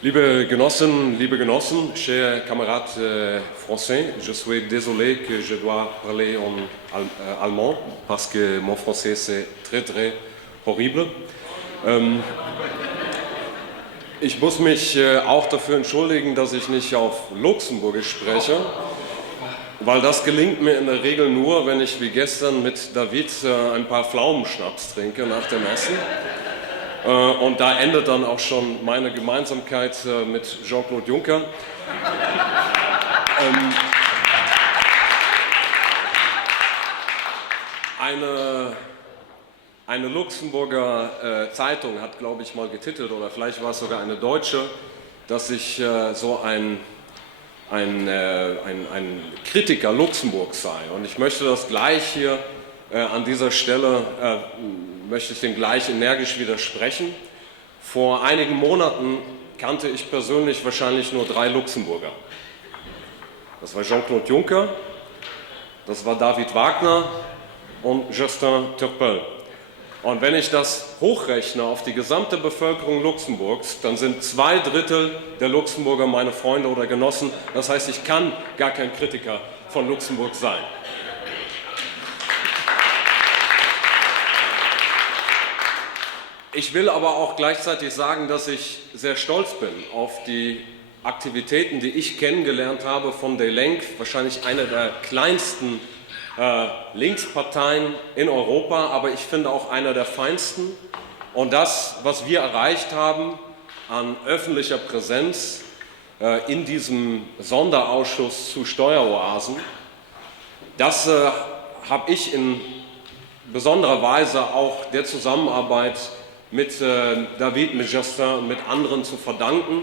Liebe Genossinnen, liebe Genossen, chers camarades français, je suis désolé que je dois parler en allemand parce que mon français c'est très horrible. Ich muss mich auch dafür entschuldigen, dass ich nicht auf Luxemburgisch spreche, weil das gelingt mir in der Regel nur, wenn ich wie gestern mit David ein paar Pflaumenschnaps trinke nach dem Essen. Und da endet dann auch schon meine Gemeinsamkeit mit Jean-Claude Juncker. Eine Luxemburger Zeitung hat, glaube ich, mal getitelt, oder vielleicht war es sogar eine deutsche, dass ich so ein Kritiker Luxemburgs sei. Und ich möchte das gleich hier an dieser Stelle, möchte ich dem gleich energisch widersprechen. Vor einigen Monaten kannte ich persönlich wahrscheinlich nur 3 Luxemburger. Das war Jean-Claude Juncker, das war David Wagner und Justin Turpel. Und wenn ich das hochrechne auf die gesamte Bevölkerung Luxemburgs, dann sind 2/3 der Luxemburger meine Freunde oder Genossen. Das heißt, ich kann gar kein Kritiker von Luxemburg sein. Ich will aber auch gleichzeitig sagen, dass ich sehr stolz bin auf die Aktivitäten, die ich kennengelernt habe von De Lenk, wahrscheinlich einer der kleinsten Linksparteien in Europa, aber ich finde auch einer der feinsten. Und das, was wir erreicht haben an öffentlicher Präsenz in diesem Sonderausschuss zu Steueroasen, das habe ich in besonderer Weise auch der Zusammenarbeit mit David, mit Justin und mit anderen zu verdanken.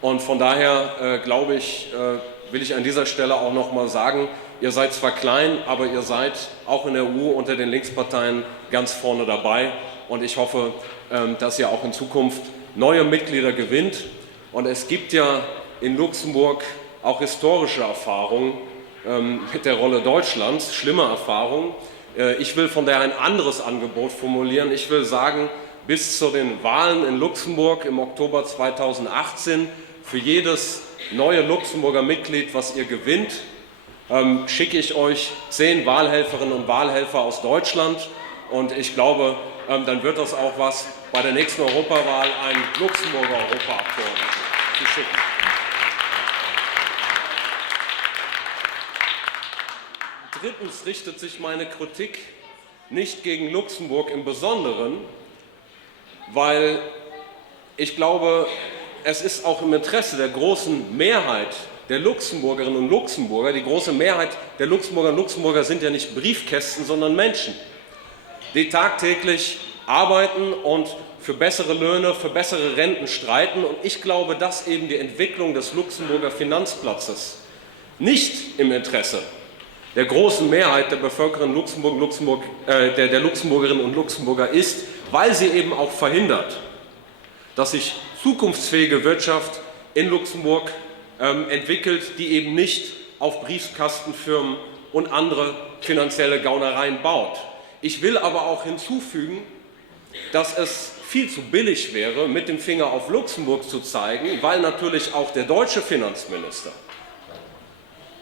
Und von daher glaube ich, will ich an dieser Stelle auch noch mal sagen, ihr seid zwar klein, aber ihr seid auch in der EU unter den Linksparteien ganz vorne dabei. Und ich hoffe, dass ihr auch in Zukunft neue Mitglieder gewinnt. Und es gibt ja in Luxemburg auch historische Erfahrungen mit der Rolle Deutschlands, schlimme Erfahrungen. Ich will von daher ein anderes Angebot formulieren. Ich will sagen, bis zu den Wahlen in Luxemburg im Oktober 2018 für jedes neue Luxemburger Mitglied, was ihr gewinnt, schicke ich euch 10 Wahlhelferinnen und Wahlhelfer aus Deutschland. Und ich glaube, dann wird das auch was bei der nächsten Europawahl einen Luxemburger Europaabgeordneten zu schicken. Drittens richtet sich meine Kritik nicht gegen Luxemburg im Besonderen, weil ich glaube, es ist auch im Interesse der großen Mehrheit der Luxemburgerinnen und Luxemburger, die große Mehrheit der Luxemburgerinnen und Luxemburger sind ja nicht Briefkästen, sondern Menschen, die tagtäglich arbeiten und für bessere Löhne, für bessere Renten streiten. Und ich glaube, dass eben die Entwicklung des Luxemburger Finanzplatzes nicht im Interesse der großen Mehrheit der Bevölkerung der Luxemburgerinnen und Luxemburger ist, weil sie eben auch verhindert, dass sich zukunftsfähige Wirtschaft in Luxemburg entwickelt, die eben nicht auf Briefkastenfirmen und andere finanzielle Gaunereien baut. Ich will aber auch hinzufügen, dass es viel zu billig wäre, mit dem Finger auf Luxemburg zu zeigen, weil natürlich auch der deutsche Finanzminister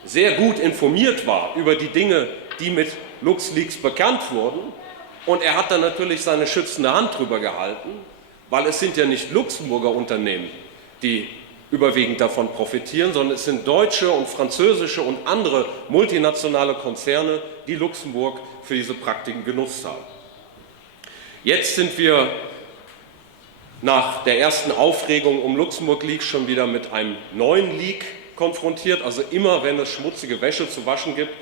sehr gut informiert war über die Dinge, die mit LuxLeaks bekannt wurden. Und er hat dann natürlich seine schützende Hand drüber gehalten, weil es sind ja nicht Luxemburger Unternehmen, die überwiegend davon profitieren, sondern es sind deutsche und französische und andere multinationale Konzerne, die Luxemburg für diese Praktiken genutzt haben. Jetzt sind wir nach der ersten Aufregung um Luxemburg Leaks schon wieder mit einem neuen Leak konfrontiert. Also immer, wenn es schmutzige Wäsche zu waschen gibt,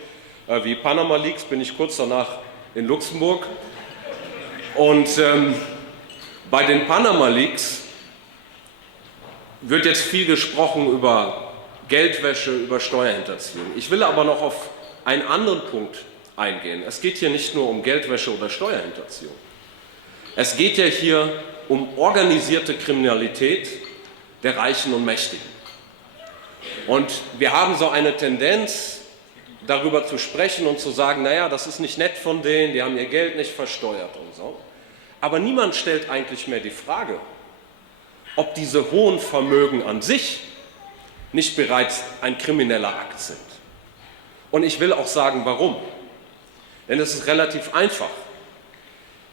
wie Panama Leaks, bin ich kurz danach in Luxemburg. Und bei den Panama Leaks wird jetzt viel gesprochen über Geldwäsche, über Steuerhinterziehung. Ich will aber noch auf einen anderen Punkt eingehen. Es geht hier nicht nur um Geldwäsche oder Steuerhinterziehung. Es geht ja hier um organisierte Kriminalität der Reichen und Mächtigen. Und wir haben so eine Tendenz, darüber zu sprechen und zu sagen, naja, das ist nicht nett von denen, die haben ihr Geld nicht versteuert und so. Aber niemand stellt eigentlich mehr die Frage, ob diese hohen Vermögen an sich nicht bereits ein krimineller Akt sind. Und ich will auch sagen, warum. Denn es ist relativ einfach.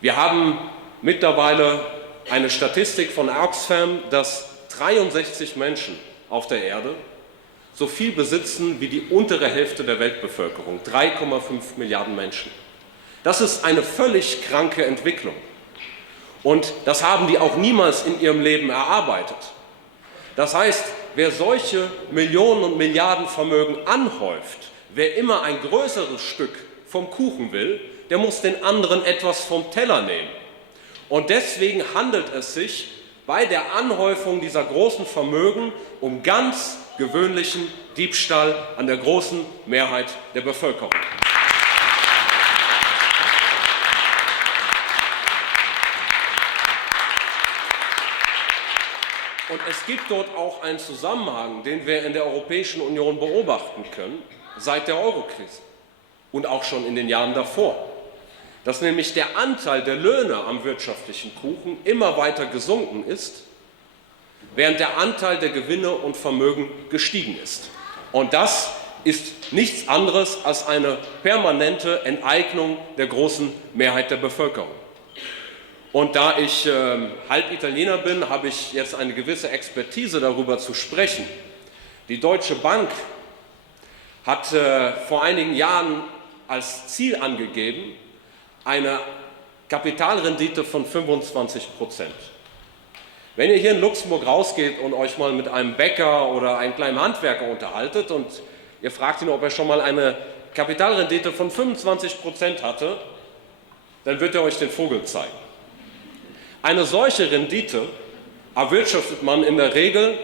Wir haben mittlerweile eine Statistik von Oxfam, dass 63 Menschen auf der Erde so viel besitzen wie die untere Hälfte der Weltbevölkerung, 3,5 Milliarden Menschen. Das ist eine völlig kranke Entwicklung. Und das haben die auch niemals in ihrem Leben erarbeitet. Das heißt, wer solche Millionen und Milliarden Vermögen anhäuft, wer immer ein größeres Stück vom Kuchen will, der muss den anderen etwas vom Teller nehmen. Und deswegen handelt es sich bei der Anhäufung dieser großen Vermögen um ganz gewöhnlichen Diebstahl an der großen Mehrheit der Bevölkerung. Und es gibt dort auch einen Zusammenhang, den wir in der Europäischen Union beobachten können, seit der Eurokrise und auch schon in den Jahren davor, dass nämlich der Anteil der Löhne am wirtschaftlichen Kuchen immer weiter gesunken ist, während der Anteil der Gewinne und Vermögen gestiegen ist. Und das ist nichts anderes als eine permanente Enteignung der großen Mehrheit der Bevölkerung. Und da ich halb Italiener bin, habe ich jetzt eine gewisse Expertise darüber zu sprechen. Die Deutsche Bank hat vor einigen Jahren als Ziel angegeben, eine Kapitalrendite von 25%. Wenn ihr hier in Luxemburg rausgeht und euch mal mit einem Bäcker oder einem kleinen Handwerker unterhaltet und ihr fragt ihn, ob er schon mal eine Kapitalrendite von 25% hatte, dann wird er euch den Vogel zeigen. Eine solche Rendite erwirtschaftet man in der Regel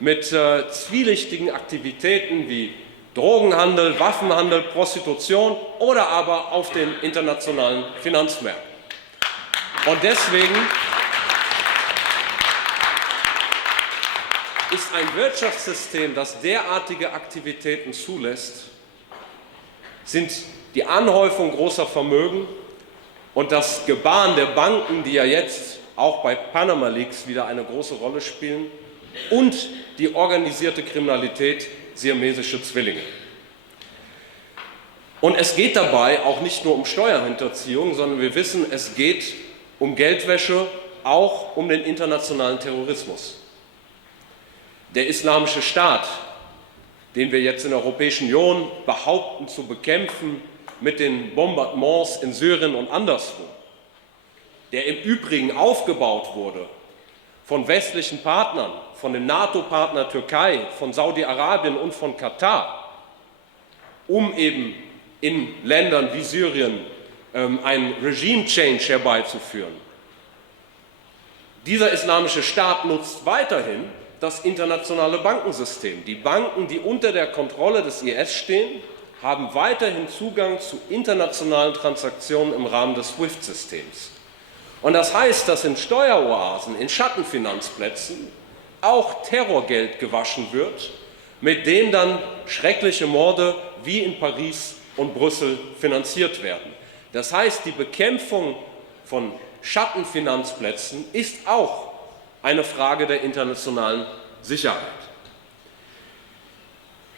mit zwielichtigen Aktivitäten wie Drogenhandel, Waffenhandel, Prostitution oder aber auf den internationalen Finanzmärkten. Und deswegen ist ein Wirtschaftssystem, das derartige Aktivitäten zulässt, sind die Anhäufung großer Vermögen und das Gebaren der Banken, die ja jetzt auch bei Panama Leaks wieder eine große Rolle spielen, und die organisierte Kriminalität, siamesische Zwillinge. Und es geht dabei auch nicht nur um Steuerhinterziehung, sondern wir wissen, es geht um Geldwäsche, auch um den internationalen Terrorismus. Der Islamische Staat, den wir jetzt in der Europäischen Union behaupten zu bekämpfen mit den Bombardements in Syrien und anderswo, der im Übrigen aufgebaut wurde von westlichen Partnern, von dem NATO-Partner Türkei, von Saudi-Arabien und von Katar, um eben in Ländern wie Syrien einen Regime-Change herbeizuführen. Dieser Islamische Staat nutzt weiterhin das internationale Bankensystem. Die Banken, die unter der Kontrolle des IS stehen, haben weiterhin Zugang zu internationalen Transaktionen im Rahmen des SWIFT-Systems. Und das heißt, dass in Steueroasen, in Schattenfinanzplätzen auch Terrorgeld gewaschen wird, mit dem dann schreckliche Morde wie in Paris und Brüssel finanziert werden. Das heißt, die Bekämpfung von Schattenfinanzplätzen ist auch eine Frage der internationalen Sicherheit.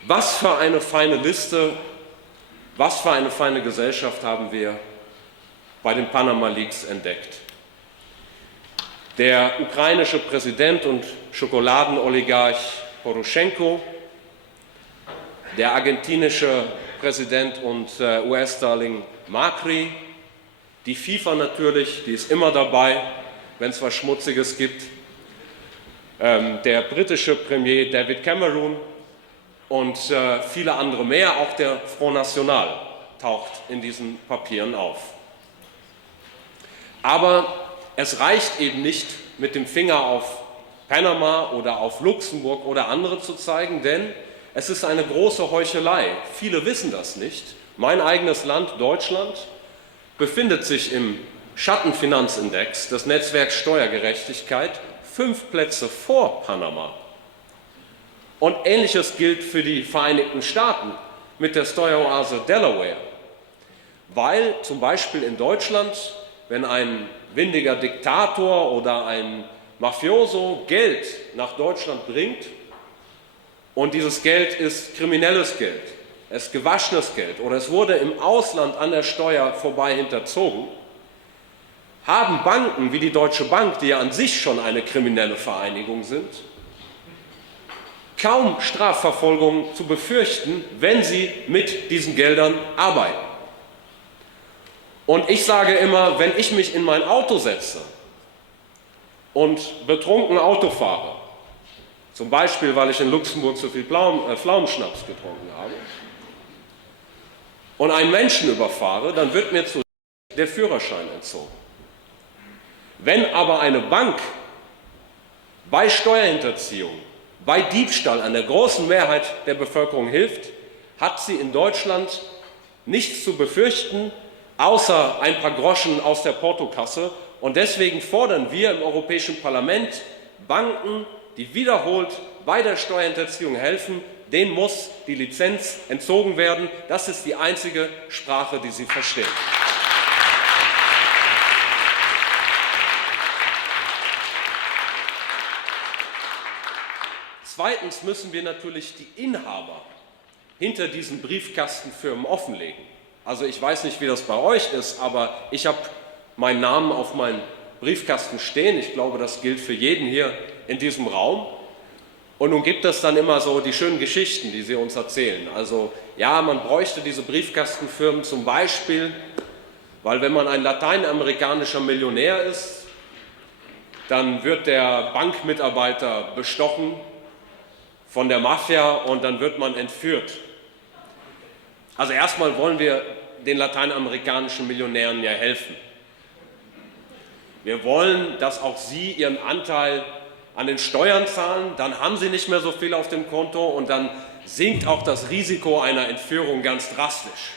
Was für eine feine Liste, was für eine feine Gesellschaft haben wir bei den Panama Leaks entdeckt. Der ukrainische Präsident und Schokoladenoligarch Poroschenko, der argentinische Präsident und US-Darling Macri, die FIFA natürlich, die ist immer dabei, wenn es was Schmutziges gibt, der britische Premier David Cameron und viele andere mehr, auch der Front National taucht in diesen Papieren auf. Aber es reicht eben nicht, mit dem Finger auf Panama oder auf Luxemburg oder andere zu zeigen, denn es ist eine große Heuchelei. Viele wissen das nicht. Mein eigenes Land, Deutschland, befindet sich im Schattenfinanzindex des Netzwerks Steuergerechtigkeit 5 Plätze vor Panama. Und Ähnliches gilt für die Vereinigten Staaten mit der Steueroase Delaware, weil zum Beispiel in Deutschland, wenn ein windiger Diktator oder ein Mafioso Geld nach Deutschland bringt und dieses Geld ist kriminelles Geld, es ist gewaschenes Geld oder es wurde im Ausland an der Steuer vorbei hinterzogen, haben Banken wie die Deutsche Bank, die ja an sich schon eine kriminelle Vereinigung sind, kaum Strafverfolgung zu befürchten, wenn sie mit diesen Geldern arbeiten. Und ich sage immer, wenn ich mich in mein Auto setze und betrunken Auto fahre, zum Beispiel, weil ich in Luxemburg so viel Pflaumenschnaps getrunken habe, und einen Menschen überfahre, dann wird mir zu der Führerschein entzogen. Wenn aber eine Bank bei Steuerhinterziehung, bei Diebstahl an der großen Mehrheit der Bevölkerung hilft, hat sie in Deutschland nichts zu befürchten, außer ein paar Groschen aus der Portokasse. Und deswegen fordern wir im Europäischen Parlament Banken, die wiederholt bei der Steuerhinterziehung helfen, denen muss die Lizenz entzogen werden. Das ist die einzige Sprache, die sie verstehen. Zweitens müssen wir natürlich die Inhaber hinter diesen Briefkastenfirmen offenlegen. Also ich weiß nicht, wie das bei euch ist, aber ich habe meinen Namen auf meinem Briefkasten stehen. Ich glaube, das gilt für jeden hier in diesem Raum. Und nun gibt es dann immer so die schönen Geschichten, die sie uns erzählen. Also ja, man bräuchte diese Briefkastenfirmen zum Beispiel, weil wenn man ein lateinamerikanischer Millionär ist, dann wird der Bankmitarbeiter bestochen von der Mafia und dann wird man entführt. Also erstmal wollen wir den lateinamerikanischen Millionären ja helfen. Wir wollen, dass auch sie ihren Anteil an den Steuern zahlen, dann haben sie nicht mehr so viel auf dem Konto und dann sinkt auch das Risiko einer Entführung ganz drastisch.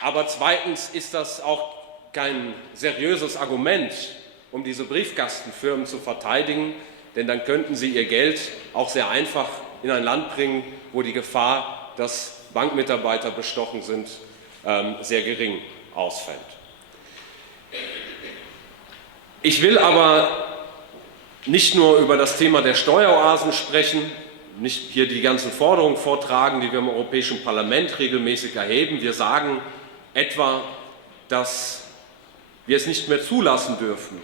Aber zweitens ist das auch kein seriöses Argument, um diese Briefkastenfirmen zu verteidigen, denn dann könnten sie ihr Geld auch sehr einfach in ein Land bringen, wo die Gefahr, dass Bankmitarbeiter bestochen sind, sehr gering ausfällt. Ich will aber nicht nur über das Thema der Steueroasen sprechen, nicht hier die ganzen Forderungen vortragen, die wir im Europäischen Parlament regelmäßig erheben. Wir sagen etwa, dass wir es nicht mehr zulassen dürfen,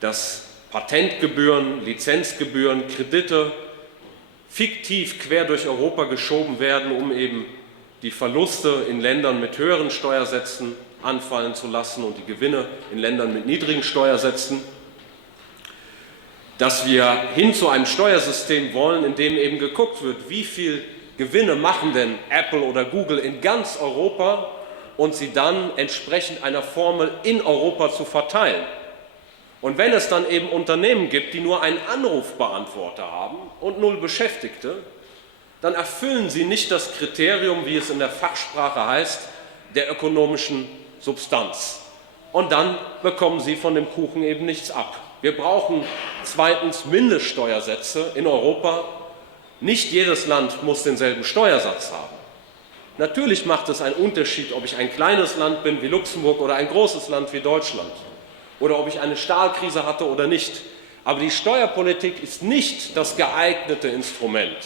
dass Patentgebühren, Lizenzgebühren, Kredite fiktiv quer durch Europa geschoben werden, um eben die Verluste in Ländern mit höheren Steuersätzen anfallen zu lassen und die Gewinne in Ländern mit niedrigen Steuersätzen. Dass wir hin zu einem Steuersystem wollen, in dem eben geguckt wird, wie viel Gewinne machen denn Apple oder Google in ganz Europa und sie dann entsprechend einer Formel in Europa zu verteilen. Und wenn es dann eben Unternehmen gibt, die nur einen Anrufbeantworter haben und 0 Beschäftigte, dann erfüllen sie nicht das Kriterium, wie es in der Fachsprache heißt, der ökonomischen Substanz. Und dann bekommen sie von dem Kuchen eben nichts ab. Wir brauchen zweitens Mindeststeuersätze in Europa. Nicht jedes Land muss denselben Steuersatz haben. Natürlich macht es einen Unterschied, ob ich ein kleines Land bin wie Luxemburg oder ein großes Land wie Deutschland oder ob ich eine Stahlkrise hatte oder nicht. Aber die Steuerpolitik ist nicht das geeignete Instrument,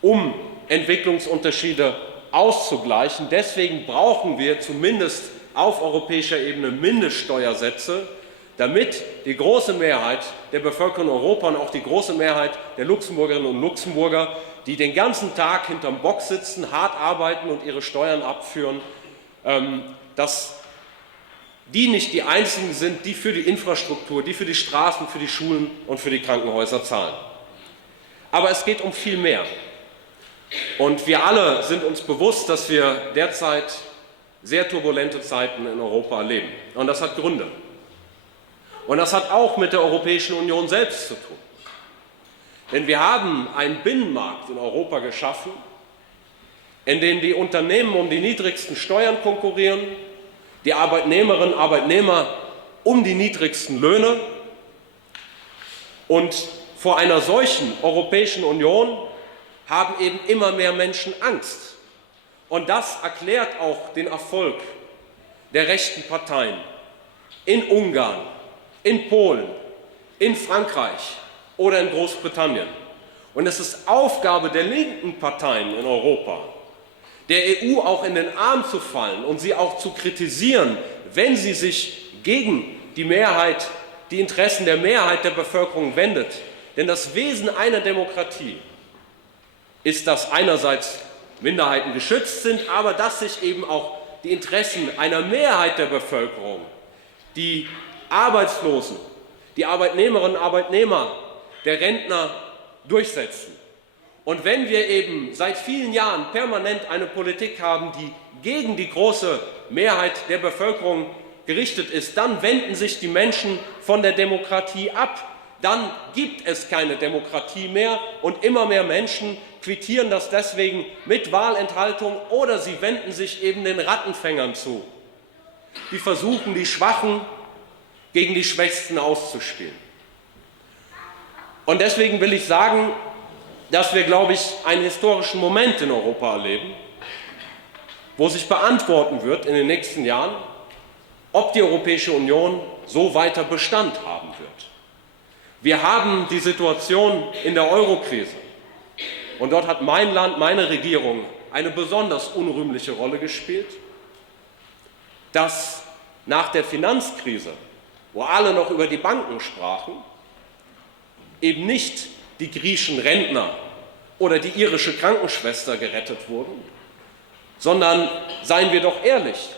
um Entwicklungsunterschiede auszugleichen. Deswegen brauchen wir zumindest auf europäischer Ebene Mindeststeuersätze, damit die große Mehrheit der Bevölkerung in Europa und auch die große Mehrheit der Luxemburgerinnen und Luxemburger, die den ganzen Tag hinterm Bock sitzen, hart arbeiten und ihre Steuern abführen, dass die nicht die einzigen sind, die für die Infrastruktur, die für die Straßen, für die Schulen und für die Krankenhäuser zahlen. Aber es geht um viel mehr. Und wir alle sind uns bewusst, dass wir derzeit sehr turbulente Zeiten in Europa erleben. Und das hat Gründe. Und das hat auch mit der Europäischen Union selbst zu tun. Denn wir haben einen Binnenmarkt in Europa geschaffen, in dem die Unternehmen um die niedrigsten Steuern konkurrieren, die Arbeitnehmerinnen und Arbeitnehmer um die niedrigsten Löhne. Und vor einer solchen Europäischen Union haben eben immer mehr Menschen Angst. Und das erklärt auch den Erfolg der rechten Parteien in Ungarn, in Polen, in Frankreich oder in Großbritannien. Und es ist Aufgabe der linken Parteien in Europa, der EU auch in den Arm zu fallen und sie auch zu kritisieren, wenn sie sich gegen die Mehrheit, die Interessen der Mehrheit der Bevölkerung wendet. Denn das Wesen einer Demokratie ist, dass einerseits Minderheiten geschützt sind, aber dass sich eben auch die Interessen einer Mehrheit der Bevölkerung, die Arbeitslosen, die Arbeitnehmerinnen und Arbeitnehmer, der Rentner durchsetzen. Und wenn wir eben seit vielen Jahren permanent eine Politik haben, die gegen die große Mehrheit der Bevölkerung gerichtet ist, dann wenden sich die Menschen von der Demokratie ab. Dann gibt es keine Demokratie mehr und immer mehr Menschen quittieren das deswegen mit Wahlenthaltung oder sie wenden sich eben den Rattenfängern zu, die versuchen, die Schwachen gegen die Schwächsten auszuspielen. Und deswegen will ich sagen, dass wir, glaube ich, einen historischen Moment in Europa erleben, wo sich beantworten wird in den nächsten Jahren, ob die Europäische Union so weiter Bestand haben wird. Wir haben die Situation in der Eurokrise und dort hat mein Land, meine Regierung eine besonders unrühmliche Rolle gespielt, dass nach der Finanzkrise, wo alle noch über die Banken sprachen, eben nicht die griechischen Rentner oder die irische Krankenschwester gerettet wurden, sondern, seien wir doch ehrlich,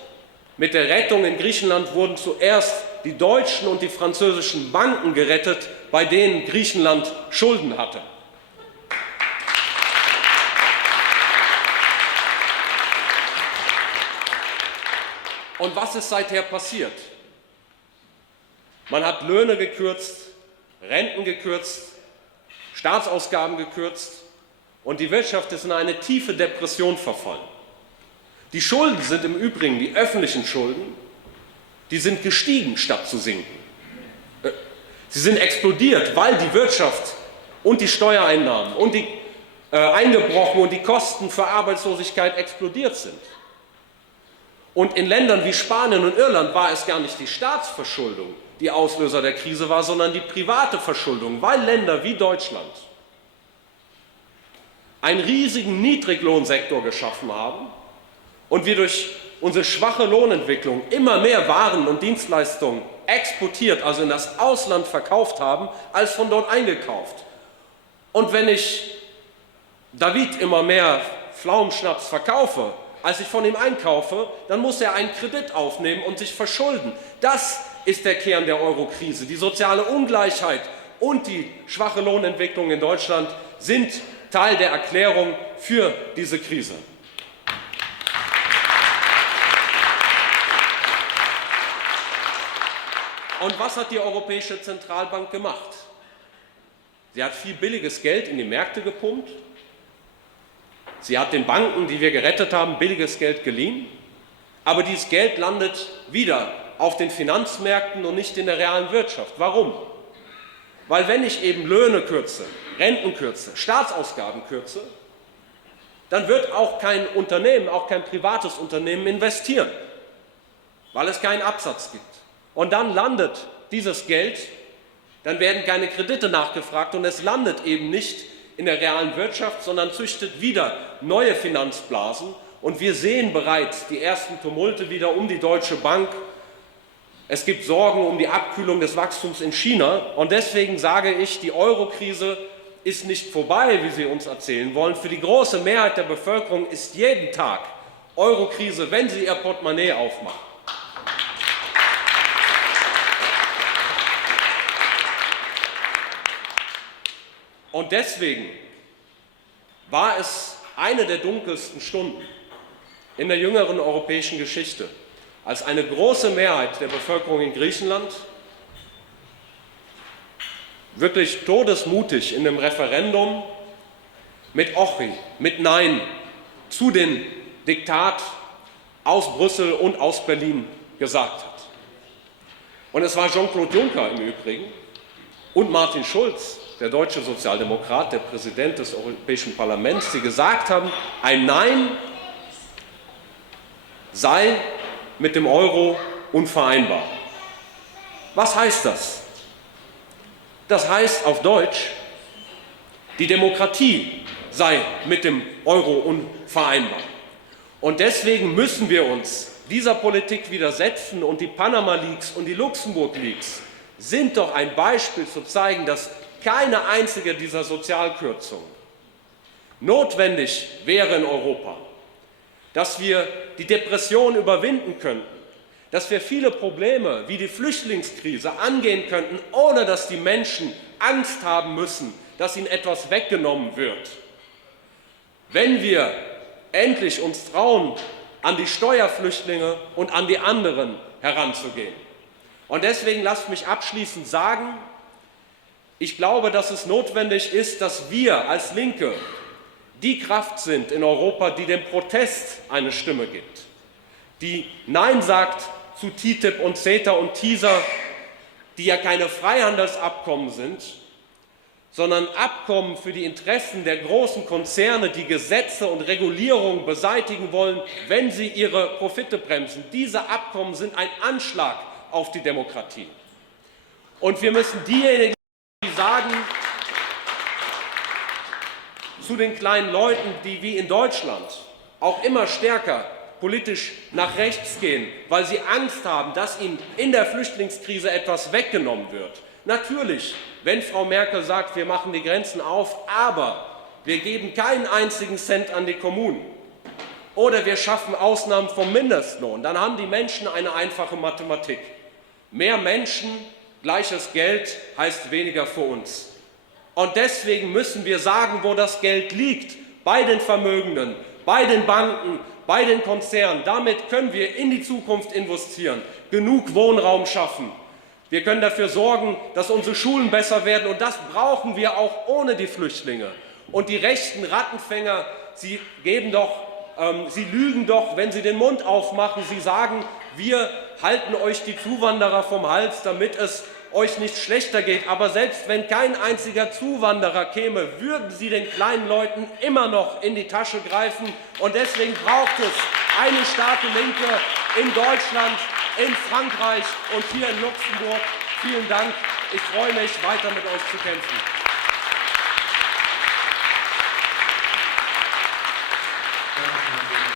mit der Rettung in Griechenland wurden zuerst die deutschen und die französischen Banken gerettet, bei denen Griechenland Schulden hatte. Und was ist seither passiert? Man hat Löhne gekürzt, Renten gekürzt, Staatsausgaben gekürzt und die Wirtschaft ist in eine tiefe Depression verfallen. Die Schulden sind im Übrigen, die öffentlichen Schulden, die sind gestiegen statt zu sinken. Sie sind explodiert, weil die Wirtschaft und die Steuereinnahmen und die eingebrochen und die Kosten für Arbeitslosigkeit explodiert sind. Und in Ländern wie Spanien und Irland war es gar nicht die Staatsverschuldung, die Auslöser der Krise war, sondern die private Verschuldung, weil Länder wie Deutschland einen riesigen Niedriglohnsektor geschaffen haben und wir durch unsere schwache Lohnentwicklung immer mehr Waren und Dienstleistungen exportiert, also in das Ausland verkauft haben, als von dort eingekauft. Und wenn ich David immer mehr Pflaumenschnaps verkaufe, als ich von ihm einkaufe, dann muss er einen Kredit aufnehmen und sich verschulden. Das ist der Kern der Eurokrise. Die soziale Ungleichheit und die schwache Lohnentwicklung in Deutschland sind Teil der Erklärung für diese Krise. Und was hat die Europäische Zentralbank gemacht? Sie hat viel billiges Geld in die Märkte gepumpt. Sie hat den Banken, die wir gerettet haben, billiges Geld geliehen. Aber dieses Geld landet wieder auf den Finanzmärkten und nicht in der realen Wirtschaft. Warum? Weil wenn ich eben Löhne kürze, Renten kürze, Staatsausgaben kürze, dann wird auch kein Unternehmen, auch kein privates Unternehmen investieren, weil es keinen Absatz gibt. Und dann landet dieses Geld, dann werden keine Kredite nachgefragt und es landet eben nicht in der realen Wirtschaft, sondern züchtet wieder neue Finanzblasen. Und wir sehen bereits die ersten Tumulte wieder um die Deutsche Bank. Es gibt Sorgen um die Abkühlung des Wachstums in China. Und deswegen sage ich, die Eurokrise ist nicht vorbei, wie Sie uns erzählen wollen. Für die große Mehrheit der Bevölkerung ist jeden Tag Eurokrise, wenn sie ihr Portemonnaie aufmachen. Und deswegen war es eine der dunkelsten Stunden in der jüngeren europäischen Geschichte, als eine große Mehrheit der Bevölkerung in Griechenland wirklich todesmutig in dem Referendum mit Ochi, mit Nein zu dem Diktat aus Brüssel und aus Berlin gesagt hat. Und es war Jean-Claude Juncker im Übrigen und Martin Schulz, der deutsche Sozialdemokrat, der Präsident des Europäischen Parlaments, die gesagt haben, ein Nein sei mit dem Euro unvereinbar. Was heißt das? Das heißt auf Deutsch, die Demokratie sei mit dem Euro unvereinbar. Und deswegen müssen wir uns dieser Politik widersetzen, und die Panama-Leaks und die Luxemburg-Leaks sind doch ein Beispiel zu zeigen, dass keine einzige dieser Sozialkürzungen notwendig wäre in Europa, dass wir die Depression überwinden könnten, dass wir viele Probleme wie die Flüchtlingskrise angehen könnten, ohne dass die Menschen Angst haben müssen, dass ihnen etwas weggenommen wird. Wenn wir endlich uns trauen, an die Steuerflüchtlinge und an die anderen heranzugehen. Und deswegen lasst mich abschließend sagen, ich glaube, dass es notwendig ist, dass wir als Linke die Kraft sind in Europa, die dem Protest eine Stimme gibt, die Nein sagt zu TTIP und CETA und TISA, die ja keine Freihandelsabkommen sind, sondern Abkommen für die Interessen der großen Konzerne, die Gesetze und Regulierungen beseitigen wollen, wenn sie ihre Profite bremsen. Diese Abkommen sind ein Anschlag auf die Demokratie. Und wir müssen diejenigen, die sagen, zu den kleinen Leuten, die wie in Deutschland auch immer stärker politisch nach rechts gehen, weil sie Angst haben, dass ihnen in der Flüchtlingskrise etwas weggenommen wird. Natürlich, wenn Frau Merkel sagt, wir machen die Grenzen auf, aber wir geben keinen einzigen Cent an die Kommunen oder wir schaffen Ausnahmen vom Mindestlohn, dann haben die Menschen eine einfache Mathematik. Mehr Menschen, gleiches Geld heißt weniger für uns. Und deswegen müssen wir sagen, wo das Geld liegt, bei den Vermögenden, bei den Banken, bei den Konzernen. Damit können wir in die Zukunft investieren, genug Wohnraum schaffen. Wir können dafür sorgen, dass unsere Schulen besser werden, und das brauchen wir auch ohne die Flüchtlinge. Und die rechten Rattenfänger, sie lügen doch, wenn sie den Mund aufmachen. Sie sagen, wir halten euch die Zuwanderer vom Hals, damit es euch nicht schlechter geht. Aber selbst wenn kein einziger Zuwanderer käme, würden sie den kleinen Leuten immer noch in die Tasche greifen. Und deswegen braucht es eine starke Linke in Deutschland, in Frankreich und hier in Luxemburg. Vielen Dank. Ich freue mich, weiter mit euch zu kämpfen. Danke.